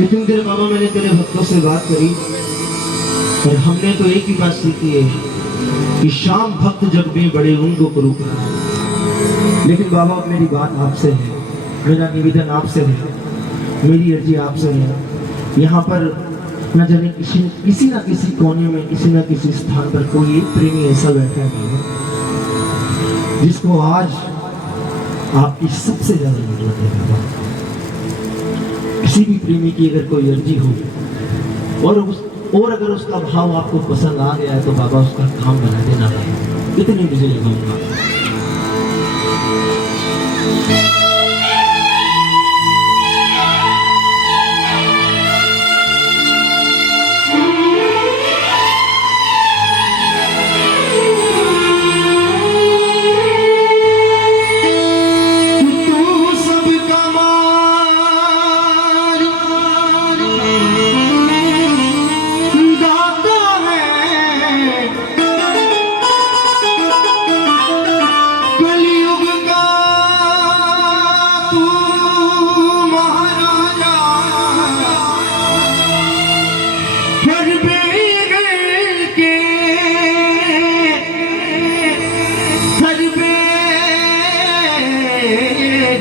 इतनी देर बाबा मैंने तेरे भक्तों से बात करी और हमने तो एक ही बात सीखी है कि शाम भक्त जब भी बड़े उनको करूँ। लेकिन बाबा मेरी बात आपसे है, मेरा निवेदन आपसे है, मेरी अर्जी आपसे है। यहाँ पर न जाने किसी न किसी कोने में किसी न किसी स्थान पर कोई एक प्रेमी ऐसा बैठा है जिसको आज आपकी सबसे ज्यादा जरूरत है। किसी भी प्रेमी की अगर कोई अर्जी हो और अगर उसका भाव आपको पसंद आ गया है तो बाबा उसका काम बना देना है, इतनी मुझे लगाऊंगा।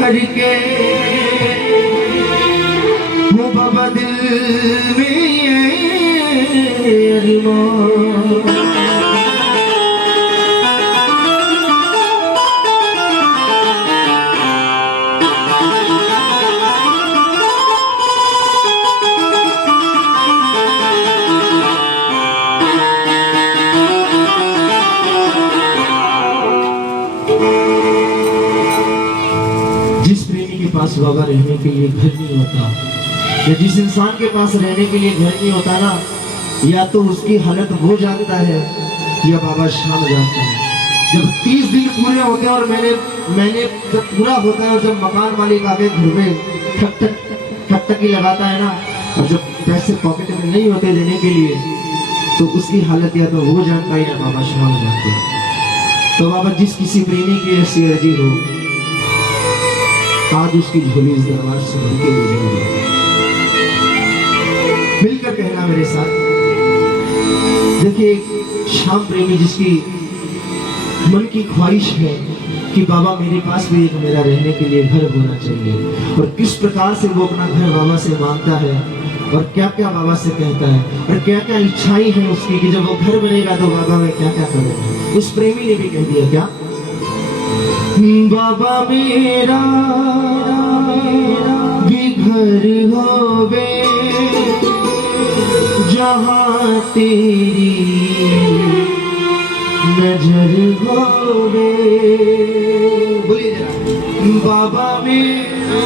घर के वो बाबा दिल में पास बाबा रहने के लिए घर नहीं होता, या जिस इंसान के पास रहने के लिए घर नहीं होता ना, या तो उसकी हालत वो जानता है या बाबा शाम जानता है। जब 30 दिन पूरे होते हैं और मैंने जब पूरा होता है और जब मकान मालिक आके घर में ठक ठक लगाता है ना, और जब पैसे पॉकेट में नहीं होते देने के लिए, तो उसकी हालत या तो वो जानता है या बाबा शाम जानते हैं। तो बाबा जिस किसी प्रेमी की ऐसी अर्जी हो, आज उसकी झोली इस दरबार से भर के ले जाएंगे। मिलकर कहना मेरे साथ। देखिए, शाम प्रेमी जिसकी मन की ख्वाहिश है कि बाबा मेरे पास भी एक मेरा रहने के लिए घर होना चाहिए, और किस प्रकार से वो अपना घर बाबा से मांगता है और क्या क्या बाबा से कहता है और क्या क्या इच्छाएं हैं उसकी कि जब वो घर बनेगा तो बाबा में क्या क्या करेगा। उस प्रेमी ने भी कह दिया क्या, बाबा मेरा भी घर होवे जहाँ तेरी नजर होवे। बोलिए जरा, बाबा मेरा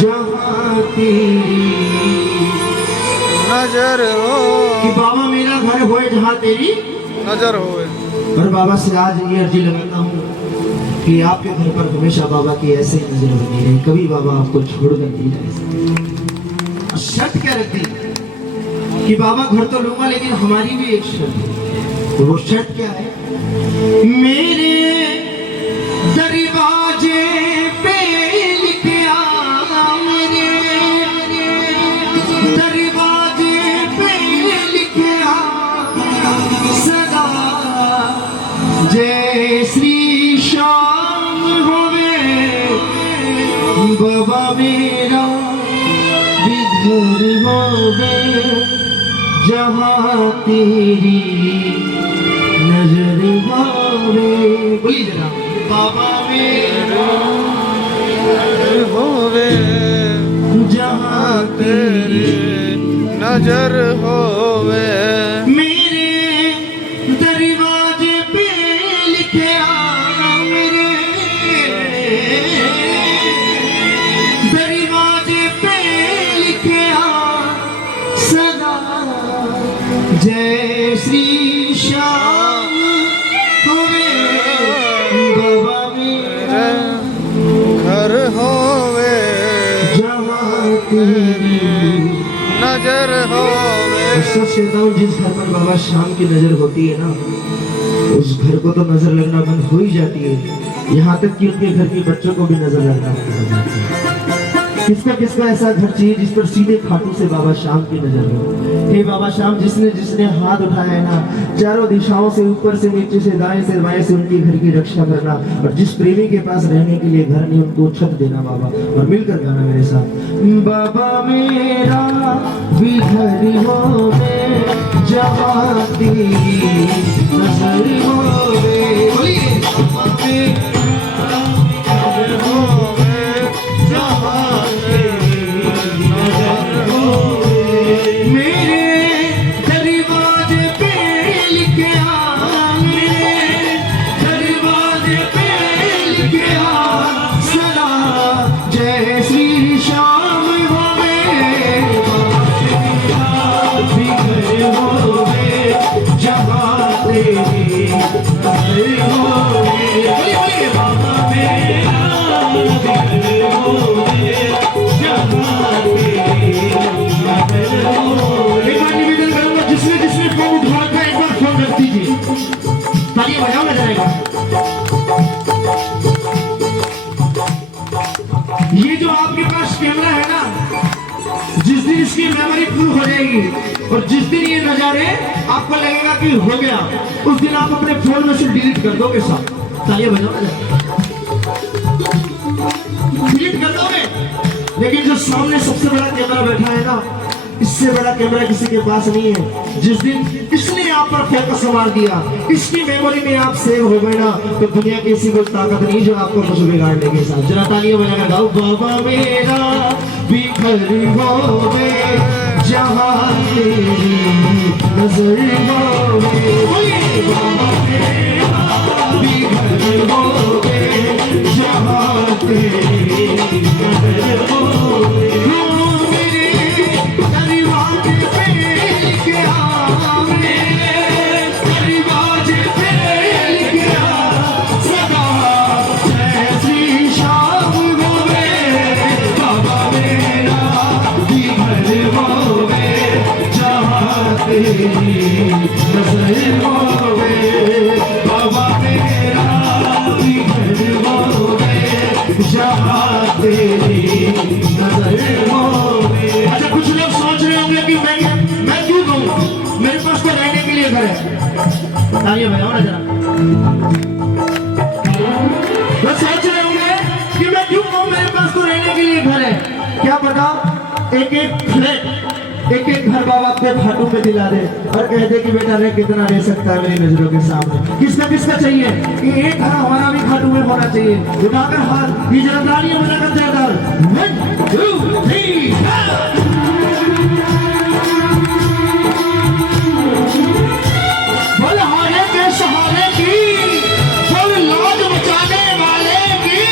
जहाँ तेरी नजर हो, कि बाबा मेरा घर होए जहाँ तेरी नजर हो। और बाबा से आज ये अर्जी लगाता हूँ कि आपके घर पर हमेशा बाबा की ऐसे ही नजर बनी रहे, कभी बाबा आपको छोड़कर नहीं जाए। शर्त क्या रख दी कि बाबा घर तो लूंगा लेकिन हमारी भी एक शर्त है। तो वो शर्त क्या है, मेरे दरवाजे पे लिखे आ, मेरे दरवाजे पे लिखे आ, सदा जय श्री श्याम होवे। बाबा मेरा भी घर होवे जहाँ तेरी नजर होवे। बोलिए जरा, बाबा मेरा घर होवे जहाँ तेरी नजर होवे। जय श्री श्याम होवे बाबा मेरा घर होवे जहाँ तेरी नजर होवे। सच कहता हूँ, जिस घर पर बाबा शाम की नजर होती है ना, उस घर को तो नजर लगना बंद हो ही जाती है। यहाँ तक कि उनके घर के बच्चों को भी नजर लगना बंद हो जाती है। किसका किसका ऐसा घर चाहिए जिस पर सीधे खाटू से बाबा श्याम की नजर हो। हे बाबा श्याम, जिसने जिसने हाथ उठाया है ना, चारों दिशाओं से, ऊपर से, नीचे से, दाएं से बाएं से उनके घर की रक्षा करना। और जिस प्रेमी के पास रहने के लिए घर नहीं, उनको छत देना बाबा। और मिलकर गाना मेरे साथ। बाबा मेरा भी घर हो जहाँ तेरी नजर होवे, बोलिए बाबा मेरा घर होवे जहाँ तेरी नजर होवे। मेरे दरवाजे पे लिखे आ, मेरे दरवाजे पे लिखे आ, सदा जय श्री श्याम होवे। भी घर होवे जहाँ तेरी नजर होवे, बोलिए बाबा मेरा भी घर होवे जहाँ तेरी नजर होवे। एक बार निवेदन करूंगा, जिसने जिसने फोन उठा रखा है एक बार फोन रख दीजिए, तालियां बजाओ ना जाएगा। ये जो आपके पास कैमरा है ना, जिस दिन इसकी मेमोरी फुल हो जाएगी और जिस दिन ये नजारे आपको लगेगा कि हो गया, उस दिन आप अपने फोन में से डिलीट कर दोगे सब। तालियां बजाओ, डिलीट कर दोगे। लेकिन जो सामने सबसे बड़ा कैमरा बैठा है ना, इससे बड़ा कैमरा किसी के पास नहीं है। जिस दिन इसने आप पर फोकस मार दिया, इसकी मेमोरी में आप सेव हो गए ना, तो दुनिया की ऐसी कोई ताकत नहीं जो आपको कुछ बिगाड़ने के साथ। जरा तालियां बजाकर गाओ, बाबा मेरा भी घर होवे जहाँ तेरी नजर होवे, बोलिए बाबा मेरा भी घर होवे जहाँ तेरी नजर होवे। अच्छा, कुछ लोग सोच रहे होंगे कि मैं क्यों कहूँ, मेरे पास तो रहने के लिए घर है। तालियां बजाओ ना जरा। तो सोच रहे होंगे कि मैं क्यों कहूँ मेरे पास तो रहने के लिए घर है। क्या पता एक एक फ्लैट, एक एक घर बाबा आपको खाटू में दिला दे और कह दे कि बेटा रह कितना रह सकता है मेरी नजरों के सामने। किसका किसका चाहिए कि एक घर हमारा भी खाटू में होना चाहिए। उठाकर हाथ, ये जरा तालियां बजाकर जरा 1 2 3 बोल हारे के सहारे की, बोल लाज बचाने वाले की।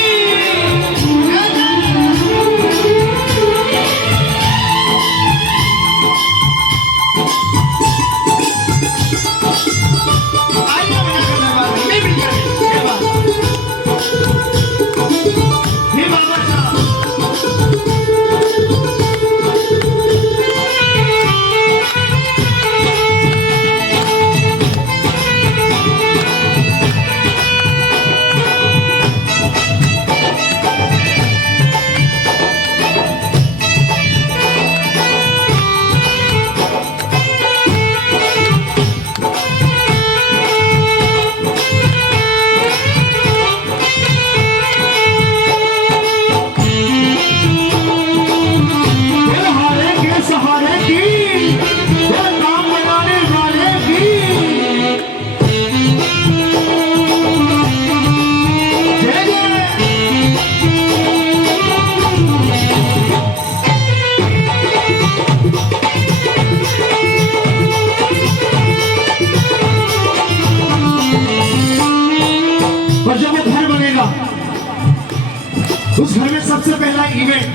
उस घर में सबसे पहला इवेंट,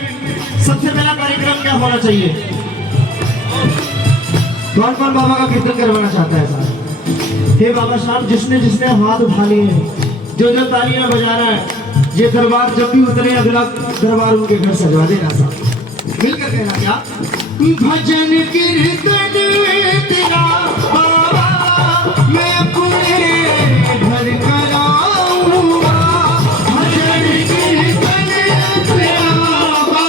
सबसे पहला कार्यक्रम क्या होना चाहिए? कौन कौन बाबा का कीर्तन करवाना चाहता है साहब? हे बाबा साहब, जिसने जिसने हाथ उठा लिए हैं, जो जो तालियां बजा रहा है, ये दरबार जब भी उतरे अगला दरबार उनके घर सजवा देना साहब। मिलकर कहना क्या? भजन कीर्तन तेरा बाबा मैं अपने घर कराऊंगा। भजन कीर्तन तेरा बाबा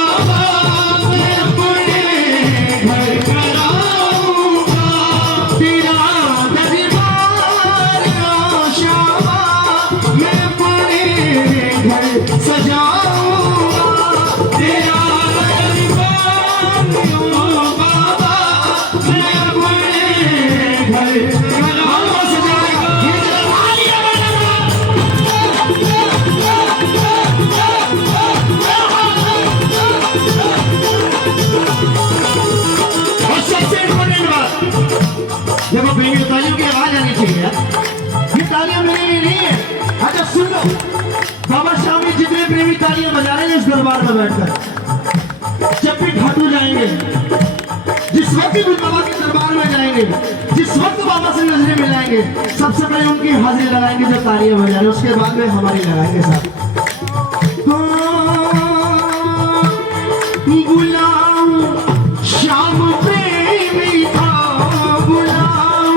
तेरा कुर्बान हो बाबा, मैं अपने घर हम सजाएगा ये जवानियां और सबसे इम्पोर्टेंट बात, देखो प्रेमी तालियों की आवाज आनी चाहिए यार, ये तालियां मेरे लिए नहीं है। अच्छा सुन लो, बाबा शाम में जितने प्रेमी तालियां बजा रहे हैं इस दरबार में बैठकर, जब भी घाटू जाएंगे, जिस वक्त भी बाबा के दरबार में जाएंगे, जिस वक्त बाबा से नजरें मिलाएंगे, सबसे पहले उनकी हाजिरी लगाएंगे जो तालियां बजा रहे हैं, उसके बाद में हमारी लगाएंगे साथ। बुलाओ शाम प्रेमी था, बुलाओ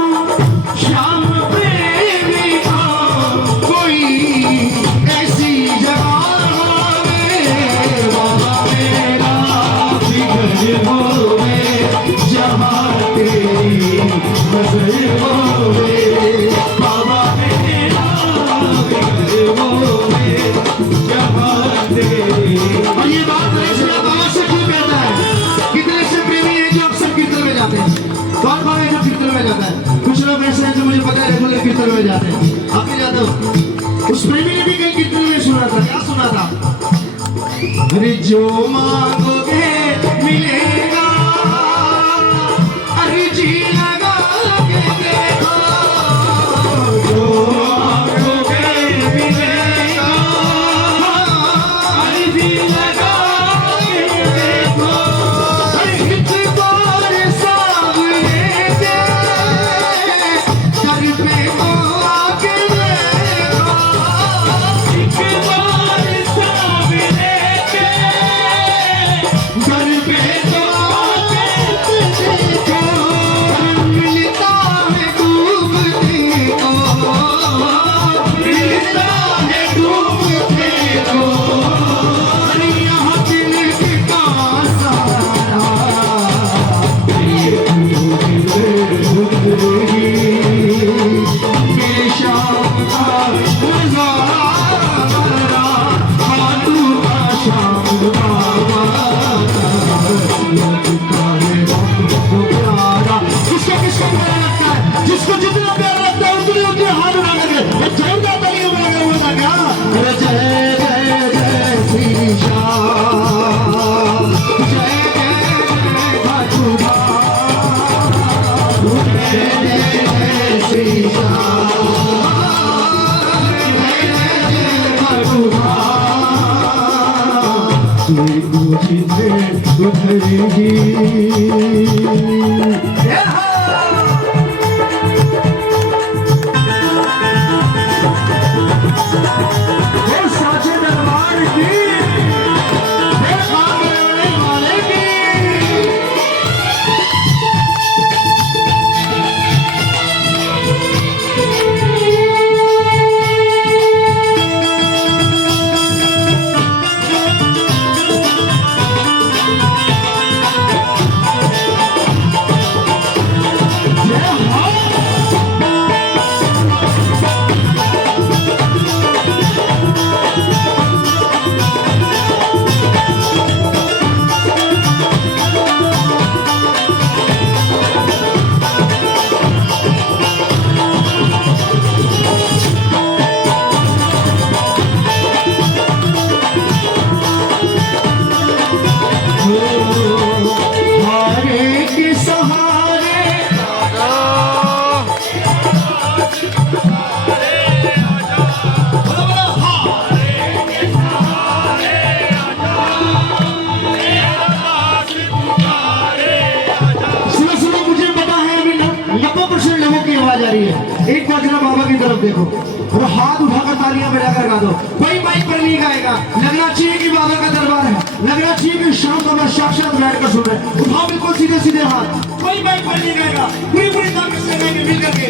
शाम प्रेमी था, कोई ऐसी जगह में बाबा मेरा बिगड़ होवे, जहाँ तेरी नजर होवे, बाबा मेरा बिगड़ होवे, जहाँ तेरी। और ये बात बाबा से क्यों कहता है? कितने से प्रेमी है जो अक्सर कीर्तन में जाते हैं? कौन कौन है जो कीर्तन में जाता है? कुछ लोग ऐसे हैं जो मुझे पता है रेगुलर कीर्तन में जाते हैं, आप भी जाते हो? उस प्रेमी ने भी कहीं कीर्तन में सुना था, क्या सुना था? अरे जो मांगोगे मिलेगा, अरे जी लगा के देखो, जो मांगोगे मिलेगा, अरे जी लगा के देखो, अरे एक बार सामने दे, दर पे तो आके देखो, एक बार सामने दे, दर पे तो आके देखो, मिलता है डूबते को, मिलता है डूबते को, अरे यहाँ दिल का सारा, ये शाम का नजारा, खाटू का शाम बाबा लगता है हमको प्यारा। किसको किसको प्यारा लगता है? जिसको जितना प्यारा लगता है उतने उतने हाथ उठा लगे, जयदा तालियों में लगा हुआ था क्या? अरे जय जय जय श्री श्याम, जय जय जय खाटू धाम, जय जय जय श्री श्याम, जय जय जय खाटू धाम, तुझे उधरेगी। साचे दरबार की वाले की आवाज आ रही है। एक बार जरा बाबा की तरफ देखो और हाथ उठाकर तालियां बजाकर गा दो। कोई माइक पर नहीं गाएगा, लगना चाहिए कि बाबा का दरबार है, लगना चाहिए कि शाम बाबा साक्षात बैठकर सुन रहे हैं। उठाओ बिल्कुल सीधे सीधे हाथ, कोई माइक पर नहीं गाएगा, पूरी पूरी ताकत से गाएंगे मिल करके।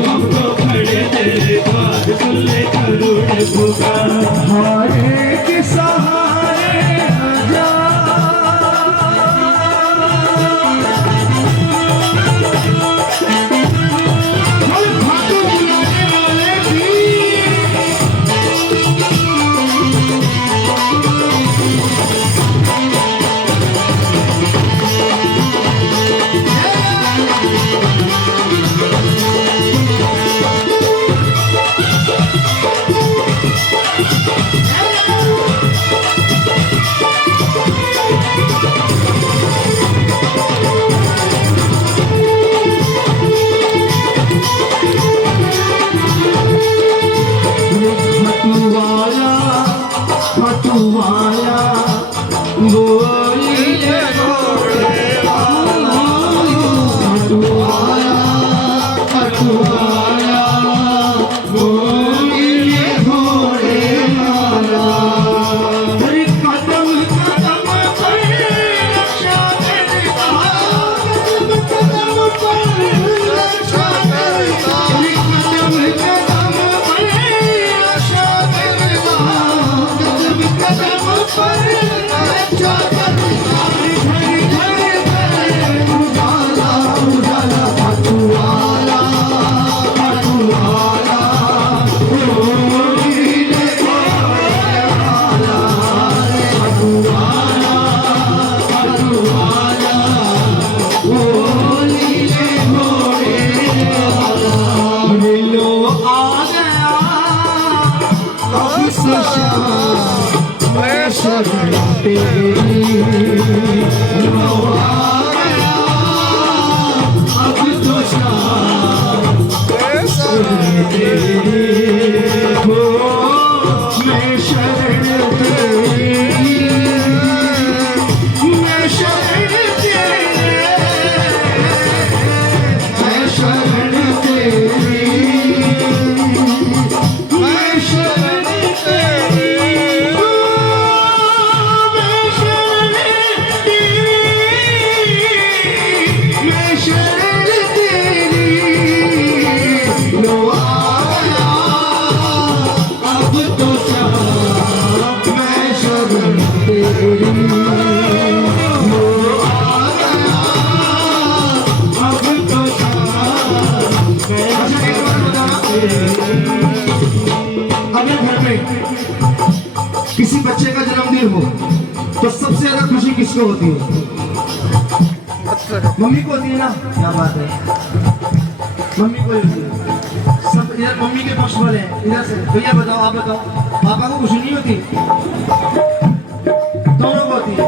हम तो खड़े इस शाम मैं शरण तेरी लो आया अब तो शाम शरण तेरी हो मैं शरण तेरी मैं शरण तेरी मैं शरण तेरी मैं शरण तेरी मैं शरण तेरी मैं शरण तेरी लो आया अब तो शाम मैं शरण तेरी लो आया अब तो शाम अगर घर में किसी बच्चे का जन्मदिन हो तो सबसे ज्यादा खुशी किसको होती है? मम्मी को होती है ना। क्या बात है, मम्मी को होती है। सब इधर मम्मी के पक्ष वाले हैं, इधर से भैया बताओ, आप बताओ, पापा को खुशी नहीं होती? दोनों को होती है।